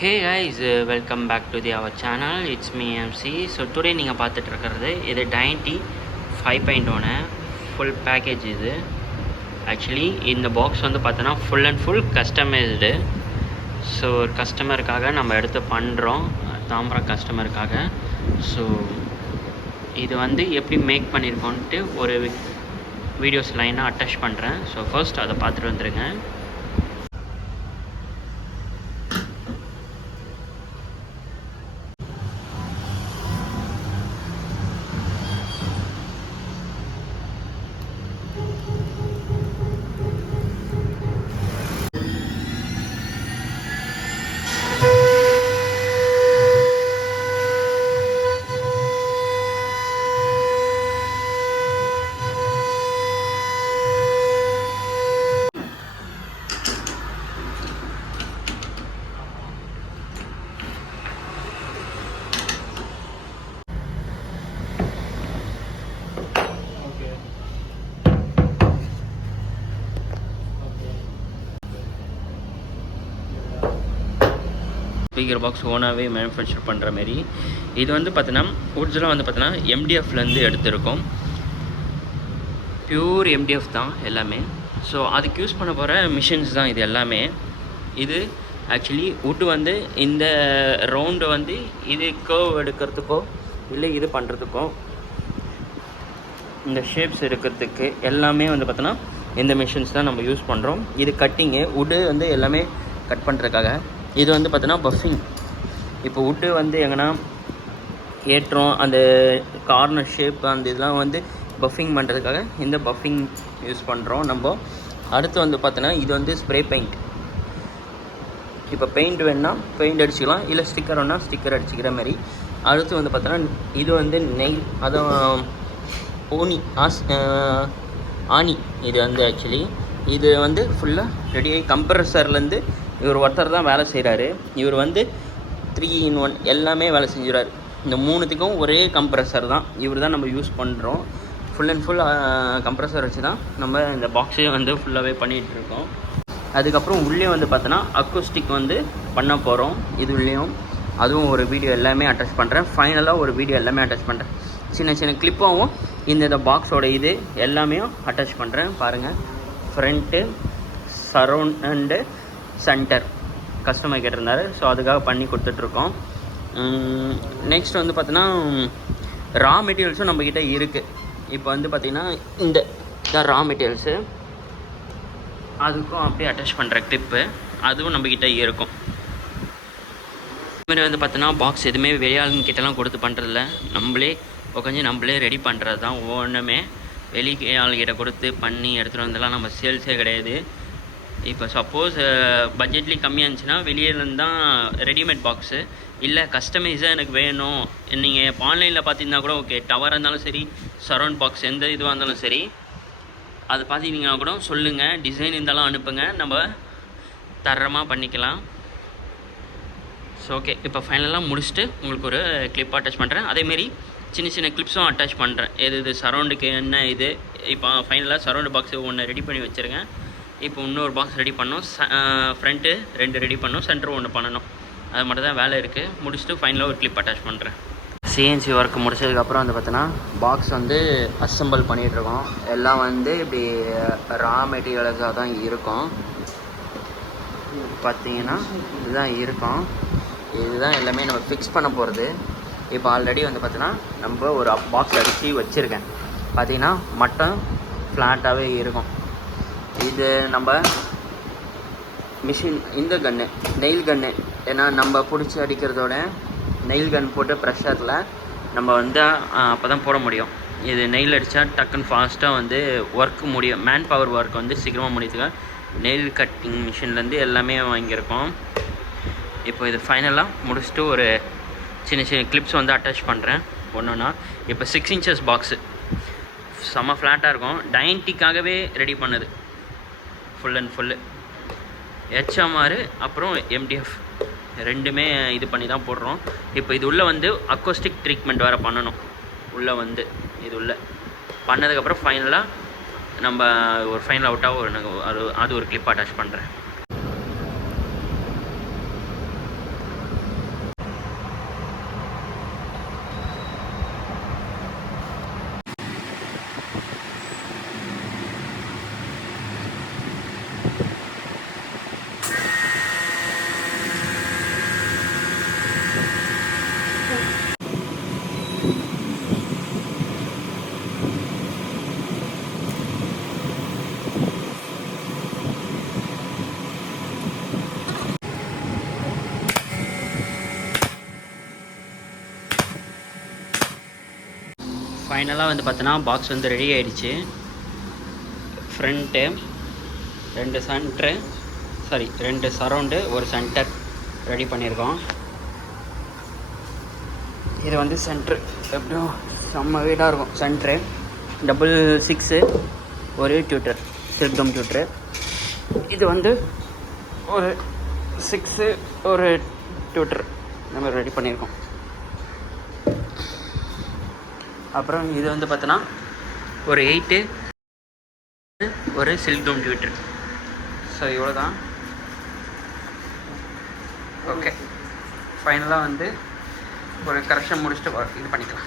Hey guys, welcome back to our channel. It's me MC. So today நீங்கள் பார்த்துட்டு இருக்கிறது இது Dainty 5.1 ஃபுல் பேக்கேஜ். இது ஆக்சுவலி இந்த பாக்ஸ் வந்து பார்த்தோன்னா full and full customised. So ஒரு கஸ்டமருக்காக நம்ம எடுத்து பண்ணுறோம், தாம்பரம் கஸ்டமருக்காக. ஸோ இது வந்து எப்படி மேக் பண்ணியிருக்கோன்ட்டு ஒரு வீடியோஸ் லைனாக அட்டாச் பண்ணுறேன். ஸோ ஃபர்ஸ்ட் அதை பார்த்துட்டு வந்துடுங்க. ஸ்பீக்கர் பாக்ஸ் ஓனாகவே மேனுஃபேக்சர் பண்ணுற மாரி இது வந்து பார்த்தீங்கன்னா ஒரிஜினலாக வந்து பார்த்தீங்கன்னா எம்டிஎஃப்லேருந்து எடுத்திருக்கோம். பியூர் எம்டிஎஃப் தான் எல்லாமே. ஸோ அதுக்கு யூஸ் பண்ண போகிற மிஷின்ஸ் தான் இது எல்லாமே. இது ஆக்சுவலி வுட்டு வந்து இந்த ரவுண்டு வந்து இது கர்வ் எடுக்கிறதுக்கோ இல்லை இது பண்ணுறதுக்கோ இந்த ஷேப்ஸ் எடுக்கிறதுக்கு எல்லாமே வந்து பார்த்தோன்னா இந்த மிஷின்ஸ் தான் நம்ம யூஸ் பண்ணுறோம். இது கட்டிங்கு வுட்டு வந்து எல்லாமே கட் பண்ணுறதுக்காக. இது வந்து பார்த்தோன்னா பஃபிங். இப்போ வுட்டு வந்து எங்கன்னா ஏற்றோம், அந்த கார்னர் ஷேப் அந்த இதெல்லாம் வந்து பஃபிங் பண்ணுறதுக்காக இந்த பஃபிங் யூஸ் பண்ணுறோம் நம்ம. அடுத்து வந்து பார்த்தோன்னா இது வந்து ஸ்ப்ரே பெயிண்ட். இப்போ பெயிண்ட் வேணுன்னா பெயிண்ட் அடிச்சுக்கலாம், இல்லை ஸ்டிக்கர் வேணால் ஸ்டிக்கர் அடிச்சுக்கிற மாதிரி. அடுத்து வந்து பார்த்தோன்னா இது வந்து நெயில், அதுவும் ஆணி. இது வந்து ஆக்சுவலி இது வந்து ஃபுல்லாக ரெடியாகி கம்ப்ரஸர்லேருந்து இவர் ஒருத்தர் தான் வேலை செய்கிறாரு. இவர் வந்து 3-in-1 எல்லாமே வேலை செஞ்சுறாரு. இந்த மூணுத்துக்கும் ஒரே கம்ப்ரஸர் தான் இவர் தான் நம்ம யூஸ் பண்ணுறோம். ஃபுல் அண்ட் ஃபுல் கம்ப்ரஸர் வச்சு தான் நம்ம இந்த பாக்ஸையும் வந்து ஃபுல்லாகவே பண்ணிகிட்ருக்கோம். அதுக்கப்புறம் உள்ளே வந்து பார்த்தோன்னா அக்கோஸ்டிக் வந்து பண்ண போகிறோம். இது உள்ளேயும் அதுவும் ஒரு வீடியோ எல்லாமே அட்டாச் பண்ணுறேன். ஃபைனலாக ஒரு வீடியோ எல்லாமே அட்டாச் பண்ணுறேன். சின்ன சின்ன கிளிப்பாகவும் இந்த பாக்ஸோட இது எல்லாமே அட்டாச் பண்ணுறேன். பாருங்கள், front, surround and center customer கேட்டிருந்தாரு. ஸோ அதுக்காக பண்ணி கொடுத்துட்ருக்கோம். நெக்ஸ்ட் வந்து பார்த்தீங்கன்னா ரா மெட்டீரியல்ஸும் நம்மக்கிட்ட இருக்குது. இப்போ வந்து பார்த்திங்கன்னா இந்த ரா மெட்டீரியல்ஸு அதுக்கும் அப்படியே அட்டாச் பண்ணுற கிளிப்பு அதுவும் நம்மக்கிட்ட இருக்கும். இதுமாதிரி வந்து பார்த்தோன்னா பாக்ஸ் எதுவுமே வெளியாளுங்கிட்டலாம் கொடுத்து பண்ணுறதில்ல, நம்மளே உட்காந்து நம்மளே ரெடி பண்ணுறது தான். ஒன்றுமே வெளி ஆளுகிட்ட கொடுத்து பண்ணி எடுத்துகிட்டு வந்தெல்லாம் நம்ம சேல்ஸே கிடையாது. இப்போ சப்போஸ் பட்ஜெட்லேயும் கம்மியாக இருந்துச்சுன்னா வெளியிலேருந்து தான் ரெடிமேட் பாக்ஸு, இல்லை கஸ்டமைஸாக எனக்கு வேணும், நீங்கள் இப்போ ஆன்லைனில் பார்த்திங்கன்னா கூட ஓகே, டவராக இருந்தாலும் சரி, சரௌண்ட் பாக்ஸ் எந்த இதுவாக இருந்தாலும் சரி, அதை பார்த்திங்கன்னா கூட சொல்லுங்கள், டிசைன் இருந்தாலும் அனுப்புங்க, நம்ம தரமாக பண்ணிக்கலாம். ஸோ ஓகே, இப்போ ஃபைனலாக முடிச்சுட்டு உங்களுக்கு ஒரு கிளிப் அட்டாச் பண்ணுறேன். அதேமாரி சின்ன சின்ன கிளிப்ஸும் அட்டாச் பண்ணுறேன். இது சரௌண்டுக்கு என்ன இது. இப்போ ஃபைனலாக சரௌண்டு பாக்ஸு ஒன்று ரெடி பண்ணி வச்சுருங்க. இப்போ இன்னொரு பாக்ஸ் ரெடி பண்ணோம், ஃப்ரண்ட்டு 2 ரெடி பண்ணோம், சென்டர் 1 பண்ணணும். அது மட்டும் தான் வேலை இருக்குது. முடிச்சுட்டு ஃபைனலாக ஒரு கிளிப் அட்டாச் பண்ணுறேன். சிஎன்சி ஒர்க் முடிச்சதுக்கப்புறம் வந்து பார்த்தோன்னா பாக்ஸ் வந்து அசம்பிள் பண்ணிகிட்ருக்கோம். எல்லாம் வந்து இப்படி ரா மெட்டீரியல்ஸாக தான் இருக்கும். பார்த்தீங்கன்னா இதுதான் இருக்கும். இதுதான் எல்லாமே நம்ம ஃபிக்ஸ் பண்ண போகிறது. இப்போ ஆல்ரெடி வந்து பார்த்தோன்னா நம்ம ஒரு பாக்ஸ் அடித்து வச்சுருக்கேன். பார்த்தீங்கன்னா மட்டும் ஃப்ளாட்டாகவே இருக்கும். இது நம்ம மிஷின் இந்த கன்று நெயில் கன்று, ஏன்னா நம்ம பிடிச்சி அடிக்கிறதோட நெயில் கன் போட்டு ப்ரெஷரில் நம்ம வந்து அப்போ தான் போட முடியும். இது நெயில் அடித்தா டக்குன்னு ஃபாஸ்ட்டாக வந்து ஒர்க் முடியும், மேன் பவர் ஒர்க் வந்து சீக்கிரமாக முடியுதுங்க. நெயில் கட்டிங் மிஷின்லேருந்து எல்லாமே வாங்கியிருக்கோம். இப்போ இது ஃபைனலாக முடிச்சுட்டு ஒரு சின்ன சின்ன கிளிப்ஸ் வந்து அட்டாச் பண்ணுறேன் ஒன்றுன்னா. இப்போ 6 inches பாக்ஸு செம்ம ஃப்ளாட்டாக இருக்கும். டைன்ட்டிக்காகவே ரெடி பண்ணுது ஃபுல் அண்ட் ஃபுல்லு. ஹெச்எம்ஆர் அப்புறம் எம்டிஎஃப் ரெண்டுமே இது பண்ணி தான் போடுறோம். இப்போ இது உள்ளே வந்து அக்கோஸ்டிக் ட்ரீட்மெண்ட் வேறு பண்ணணும். உள்ளே வந்து இது உள்ளே பண்ணதுக்கப்புறம் ஃபைனலாக நம்ம ஒரு ஃபைனல் அவுட்டாக அது ஒரு கிளிப் அட்டாச் பண்ணுறேன். ஃபைனலாக வந்து பார்த்தோன்னா பாக்ஸ் வந்து ரெடி ஆகிடுச்சு. ஃப்ரண்ட்டு 2 சென்ட்ரு, சாரி 2 சரௌண்டு, ஒரு சென்டர் ரெடி பண்ணியிருக்கோம். இது வந்து சென்ட்ரு எப்படியும் செம்ம வீடாக இருக்கும். சென்ட்ரு 6 ஒரு டியூட்டர், சில்கம் டியூட்ரு. இது வந்து ஒரு 6 ஒரு டியூட்டர் நம்ம ரெடி பண்ணியிருக்கோம். அப்புறம் இது வந்து பார்த்தோன்னா ஒரு 8 ஒரு சில்கம் டியூட்டர். ஸோ இவ்வளோ தான். ஓகே, ஃபைனலாக வந்து ஒரு கரெக்ஷன் முடிச்சுட்டு இது பண்ணிக்கலாம்.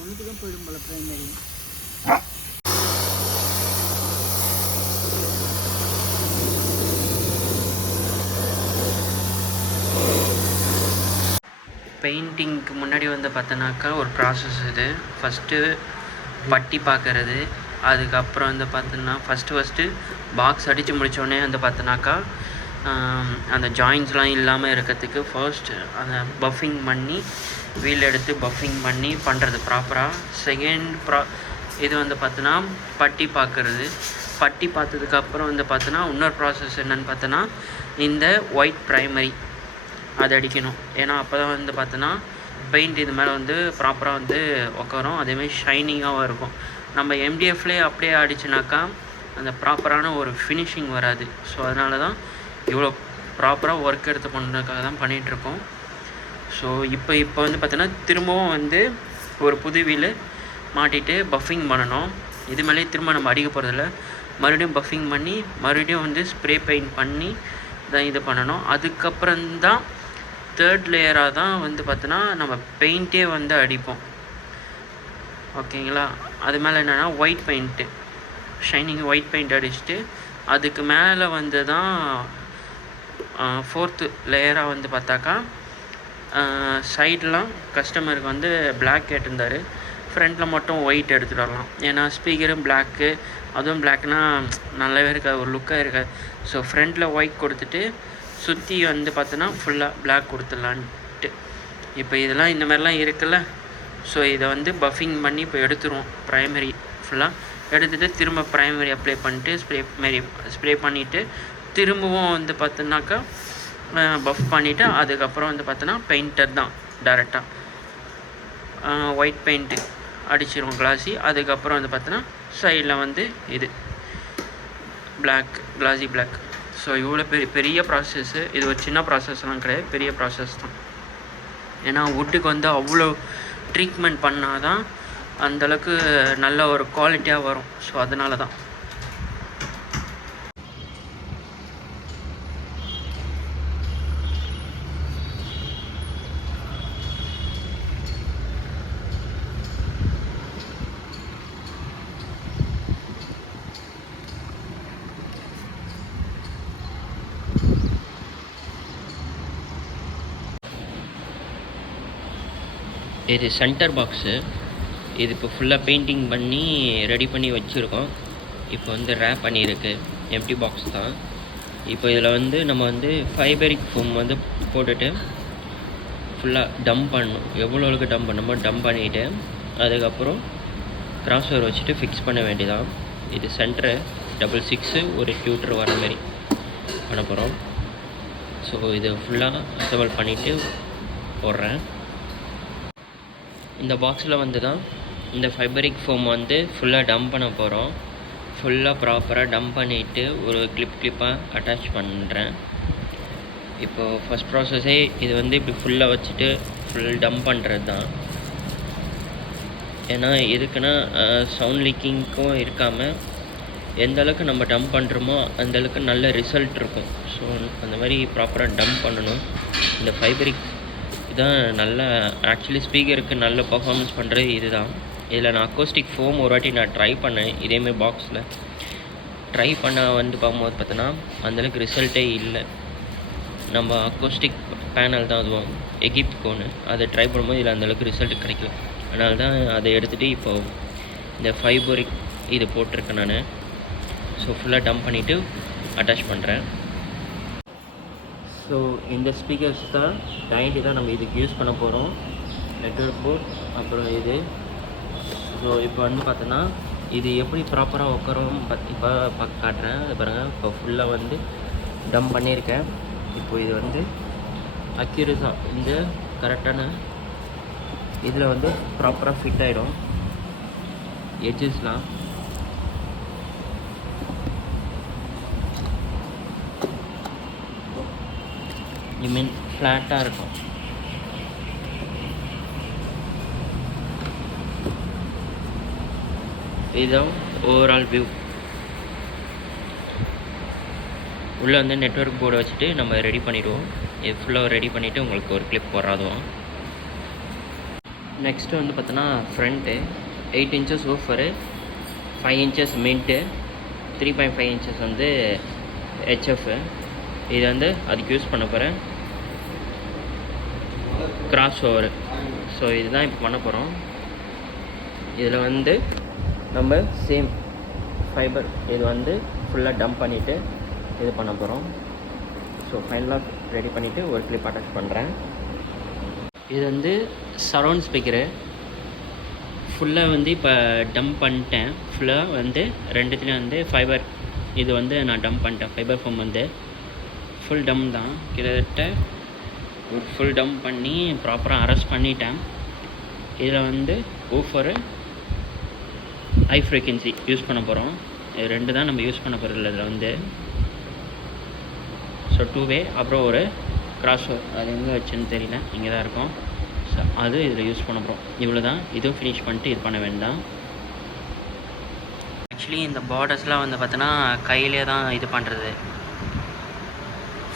ஒன்றுக்கு போயிடும் போல பிரைமரி. பெயிண்டிங்க்கு முன்னாடி வந்து பார்த்தோன்னாக்கா ஒரு ப்ராசஸ் இது. ஃபஸ்ட்டு பட்டி பார்க்குறது, அதுக்கப்புறம் வந்து பார்த்தோன்னா ஃபஸ்ட்டு பாக்ஸ் அடித்து முடித்தோடனே வந்து பார்த்தோன்னாக்கா அந்த ஜாயின்ஸ்லாம் இல்லாமல் இருக்கிறதுக்கு ஃபர்ஸ்ட் அந்த பஃபிங் பண்ணி வீல் எடுத்து பஃபிங் பண்ணி பண்ணுறது ப்ராப்பராக. செகண்ட் இது வந்து பார்த்தோன்னா பட்டி பார்க்குறது. பட்டி பார்த்ததுக்கப்புறம் வந்து பார்த்தோன்னா இன்னொரு ப்ராசஸ் என்னென்னு பார்த்தோன்னா இந்த ஒயிட் ப்ரைமரி அது அடிக்கணும். ஏன்னா அப்போ தான் வந்து பார்த்தோன்னா பெயிண்ட் இது மேலே வந்து ப்ராப்பராக வந்து உட்காரும், அதேமாதிரி ஷைனிங்காகவும் இருக்கும். நம்ம எம்டிஎஃப்லேயே அப்படியே அடிச்சுனாக்கா அந்த ப்ராப்பரான ஒரு ஃபினிஷிங் வராது. ஸோ அதனால தான் இவ்வளோ ப்ராப்பராக ஒர்க் எடுத்து பண்ணுறதுக்காக தான் பண்ணிகிட்ருக்கோம். ஸோ இப்போ வந்து பார்த்தோன்னா திரும்பவும் வந்து ஒரு புது வீல் மாட்டிட்டு பஃபிங் பண்ணணும். இது மேலேயே திரும்ப நம்ம அடிக்க போகிறதில்ல, மறுபடியும் பஃபிங் பண்ணி மறுபடியும் வந்து ஸ்ப்ரே பெயிண்ட் பண்ணி தான் இது பண்ணணும். அதுக்கப்புறம்தான் தேர்ட் லேயராக தான் வந்து பார்த்தோன்னா நம்ம பெயிண்ட்டே வந்து அடிப்போம். ஓகேங்களா? அது மேலே என்னென்னா white paint, shining white paint அடிச்சுட்டு அதுக்கு மேலே வந்து தான் ஃபோர்த்து லேயராக வந்து பார்த்தாக்கா சைட்லாம் கஸ்டமருக்கு வந்து பிளாக் கேட்டிருந்தார், ஃப்ரண்ட்டில் மட்டும் ஒயிட் எடுத்துகிட்டு வரலாம். ஏன்னா ஸ்பீக்கரும் பிளாக்கு, அதுவும் பிளாக்னால் நல்லாவே இருக்காது, ஒரு லுக்காக இருக்காது. ஸோ ஃப்ரண்ட்டில் ஒயிட் கொடுத்துட்டு சுற்றி வந்து பார்த்தோன்னா ஃபுல்லாக பிளாக் கொடுத்துடலான்ட்டு. இப்போ இதெல்லாம் இந்த மாதிரிலாம் இருக்குல்ல, ஸோ இதை வந்து பஃபிங் பண்ணி இப்போ எடுத்துருவோம். ப்ரைமரி ஃபுல்லாக எடுத்துகிட்டு திரும்ப ப்ரைமரி அப்ளை பண்ணிட்டு ஸ்ப்ரே பண்ணிவிட்டு திரும்பவும் வந்து பார்த்தோன்னாக்கா பஃப் பண்ணிவிட்டு அதுக்கப்புறம் வந்து பார்த்தோன்னா பெயிண்டர் தான் டேரெக்டாக ஒயிட் பெயிண்ட்டு அடிச்சிருவோம் கிளாஸி. அதுக்கப்புறம் வந்து பார்த்தோன்னா சைடில் வந்து இது பிளாக், கிளாஸி பிளாக். ஸோ இவ்வளோ பெரிய ப்ராசஸ்ஸு. இது ஒரு சின்ன ப்ராசஸ்லாம் கிடையாது, பெரிய ப்ராசஸ் தான். ஏன்னா வுட்டுக்கு வந்து அவ்வளோ ட்ரீட்மெண்ட் பண்ணால் தான் அந்தளவுக்கு நல்ல ஒரு குவாலிட்டியாக வரும். ஸோ அதனால தான். இது சென்டர் பாக்ஸு. இது இப்போ ஃபுல்லாக பெயிண்டிங் பண்ணி ரெடி பண்ணி வச்சுருக்கோம். இப்போ வந்து ரேப் பண்ணியிருக்கு, எம்டி பாக்ஸ் தான். இப்போ இதில் வந்து நம்ம வந்து ஃபைபரிக் ஃபோம் வந்து போட்டுட்டு ஃபுல்லாக டம்ப் பண்ணணும். எவ்வளோ அளவுக்கு டம்ப் பண்ணணுமோ டம்ப் பண்ணிவிட்டு அதுக்கப்புறம் கிராஸ் ஓவர் வச்சுட்டு ஃபிக்ஸ் பண்ண வேண்டியதான். இது சென்டரு 66 ஒரு டியூட்டர் வர மாதிரி பண்ண போகிறோம். ஸோ இது ஃபுல்லாக அசம்பிள் பண்ணிவிட்டு போடுறேன். இந்த பாக்ஸில் வந்து தான் இந்த ஃபைபரிக் ஃபோம் வந்து ஃபுல்லாக டம்ப் பண்ண போகிறோம். ஃபுல்லாக ப்ராப்பராக டம்ப் பண்ணிவிட்டு ஒரு கிளிப்பாக அட்டாச் பண்ணுறேன். இப்போது ஃபஸ்ட் ப்ராசஸே இது வந்து இப்படி ஃபுல்லாக வச்சுட்டு ஃபுல் டம்ப் பண்ணுறது தான். ஏன்னா எதுக்குன்னா சவுண்ட் லீக்கிங்க்கும் இருக்காமல் எந்த அளவுக்கு நம்ம டம்ப் பண்ணுறோமோ அந்தளவுக்கு நல்ல ரிசல்ட் இருக்கும். ஸோ அந்த மாதிரி ப்ராப்பராக டம்ப் பண்ணணும். இந்த ஃபைபரிக் இதுதான் நல்ல ஆக்சுவலி ஸ்பீக்கருக்கு நல்ல பர்ஃபார்மன்ஸ் பண்ணுறது இது தான். இதில் நான் அக்கோஸ்டிக் ஃபோம் ஒரு வாட்டி நான் ட்ரை பண்ணேன். இதேமாதிரி பாக்ஸில் ட்ரை பண்ண வந்து பார்க்கும்போது பார்த்தோன்னா அந்தளவுக்கு ரிசல்ட்டே இல்லை. நம்ம அக்கோஸ்டிக் பேனல் தான் அதுவும் எகிப்கோன்னு அதை ட்ரை பண்ணும்போது இதில் அந்தளவுக்கு ரிசல்ட் கிடைக்கல. அதனால தான் அதை எடுத்துகிட்டு இப்போது இந்த ஃபைபரிக் இது போட்டிருக்கேன் நான். ஸோ ஃபுல்லாக டம்ப் பண்ணிவிட்டு அட்டாச் பண்ணுறேன். ஸோ இந்த ஸ்பீக்கர்ஸ் தான் 90 தான் நம்ம இதுக்கு யூஸ் பண்ண போகிறோம். நெட்வொர்க் போர்ட் அப்புறம் இது. ஸோ இப்போ வந்து பார்த்தோன்னா இது எப்படி ப்ராப்பராக உட்காரும் இப்போ காட்டுறேன். அது பாருங்கள், இப்போ ஃபுல்லாக வந்து டம்ப் பண்ணியிருக்கேன். இப்போது இது வந்து அக்யூரேட்டாக இந்த கரெக்டான இதில் வந்து ப்ராப்பராக ஃபிட் ஆகிடும். எட்ஜஸ்லாம் மீன் ஃப்ளாட்டாக இருக்கும். இதுதான் ஓவரால் வியூ. உள்ளே வந்து நெட்வொர்க் போர்டை வச்சுட்டு நம்ம ரெடி பண்ணிவிடுவோம். இது ஃபுல்லாக ரெடி பண்ணிவிட்டு உங்களுக்கு ஒரு கிளிப் போடுறதும். நெக்ஸ்ட்டு வந்து பார்த்தோன்னா ஃப்ரண்ட்டு 8 inches ஊஃபரு, 5 inches மின்ட்டு, 3.5 inches வந்து ஹெச்எஃப்பு. இது வந்து அதுக்கு யூஸ் பண்ண போகிறேன் கிராஸ் ஓவர். ஸோ இதுதான் இப்போ பண்ண போகிறோம். இதில் வந்து நம்ம சேம் ஃபைபர் இது வந்து ஃபுல்லாக டம்ப் பண்ணிவிட்டு இது பண்ண போகிறோம். ஸோ ஃபைனலாக ரெடி பண்ணிவிட்டு ஒரு கிளிப் அட்டாச் பண்ணுறேன். இது வந்து சரவுண்ட் ஸ்பீக்கரு ஃபுல்லாக வந்து இப்போ டம்ப் பண்ணிட்டேன். ஃபுல்லாக வந்து ரெண்டுத்துலேயும் வந்து ஃபைபர் இது வந்து நான் டம்ப் பண்ணிட்டேன். ஃபைபர் ஃபோம் வந்து ஃபுல் டம் தான். கிட்டத்தட்ட ஒரு ஃபுல் டம்ப் பண்ணி ப்ராப்பராக அரெஸ்ட் பண்ணிட்டேன். இதில் வந்து ஊஃபரு ஹை ஃப்ரீக்வன்சி யூஸ் பண்ண போகிறோம். இது ரெண்டு தான் நம்ம யூஸ் பண்ண போகிறோம். இதில் வந்து ஸோ 2-வே அப்புறம் ஒரு கிராஸ் ஓவர், அது எங்கே வச்சுன்னு தெரியல, இங்கே தான் இருக்கும். ஸோ அது இதில் யூஸ் பண்ண போகிறோம். இவ்வளோ தான். இதுவும் ஃபினிஷ் பண்ணிட்டு இது பண்ண வேண்டாம். ஆக்சுவலி இந்த பார்டர்ஸ்லாம் வந்து பார்த்தோன்னா கையிலே தான் இது பண்ணுறது.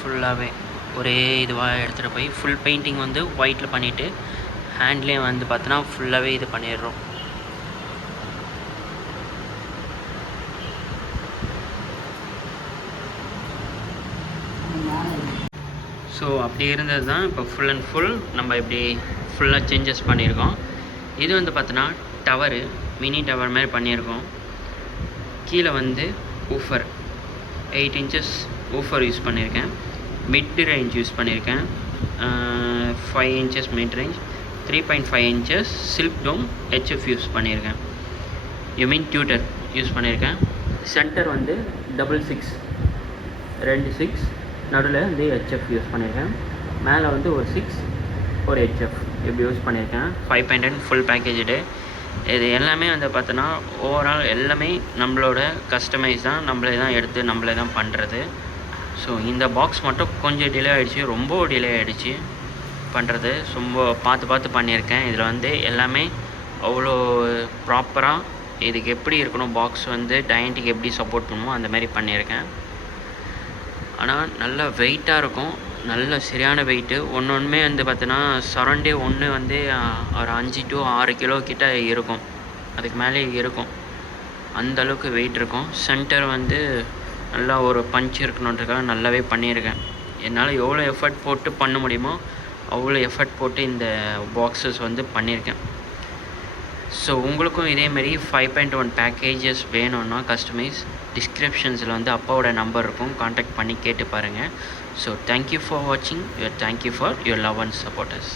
ஃபுல்லாகவே ஒரே இதுவாக எடுத்துகிட்டு போய் ஃபுல் பெயிண்டிங் வந்து ஒயிட்டில் பண்ணிவிட்டு ஹேண்ட்லேயே வந்து பார்த்தோன்னா ஃபுல்லாகவே இது பண்ணிடுறோம். ஸோ அப்படி இருந்தது தான் இப்போ ஃபுல் அண்ட் ஃபுல் நம்ம இப்படி ஃபுல்லாக சேஞ்சஸ் பண்ணியிருக்கோம். இது வந்து பார்த்தோன்னா டவரு, மினி டவர் மாதிரி பண்ணியிருக்கோம். கீழே வந்து ஊஃபர் 8 inches ஊஃபர் யூஸ் பண்ணியிருக்கேன். மிட் ரேஞ்ச் யூஸ் பண்ணியிருக்கேன். 5 inches mid range, 3.5 inches silk dome HF use பண்ணியிருக்கேன். டியூட்டர் யூஸ் பண்ணியிருக்கேன். சென்டர் வந்து 6 2 6, நடுவில் வந்து ஹெச்எஃப் யூஸ் பண்ணியிருக்கேன். மேலே வந்து ஒரு 6 ஒரு ஹெச்எஃப் இப்படி யூஸ் பண்ணியிருக்கேன். 5.10 ஃபுல் பேக்கேஜு. இது எல்லாமே வந்து பார்த்தோன்னா ஓவரால் எல்லாமே நம்மளோட கஸ்டமைஸ் தான். நம்மளே தான் எடுத்து நம்மளே தான் பண்ணுறது. ஸோ இந்த பாக்ஸ் மட்டும் கொஞ்சம் டிலே ஆகிடுச்சு, ரொம்ப டிலே ஆகிடுச்சு பண்ணுறது. ரொம்ப பார்த்து பண்ணியிருக்கேன். இதில் வந்து எல்லாமே அவ்வளோ ப்ராப்பராக இதுக்கு எப்படி இருக்கணும், பாக்ஸ் வந்து டைனடிக்கு எப்படி சப்போர்ட் பண்ணுமோ அந்த மாதிரி பண்ணியிருக்கேன். ஆனால் நல்லா வெயிட்டாக இருக்கும், நல்ல சரியான வெயிட்டு. ஒன்றுமே வந்து பார்த்தோன்னா சரௌண்டே ஒன்று வந்து ஒரு 5 to 6 கிலோ கிட்ட இருக்கும், அதுக்கு மேலே இருக்கும். அந்தளவுக்கு வெயிட் இருக்கும். சென்டர் வந்து நல்லா ஒரு பஞ்ச் இருக்கணுன்றதுக்காக நல்லாவே பண்ணியிருக்கேன். என்னால் எவ்வளோ எஃபர்ட் போட்டு பண்ண முடியுமோ அவ்வளோ எஃபர்ட் போட்டு இந்த பாக்ஸஸ் வந்து பண்ணியிருக்கேன். ஸோ உங்களுக்கும் இதேமாரி 5.1 பேக்கேஜஸ் வேணும்னா கஸ்டமைஸ், டிஸ்கிரிப்ஷன்ஸில் வந்து அப்பாவோட நம்பர் இருக்கும், காண்டாக்ட் பண்ணி கேட்டு பாருங்கள். ஸோ தேங்க்யூ ஃபார் வாட்சிங், thank you for your love and supporters.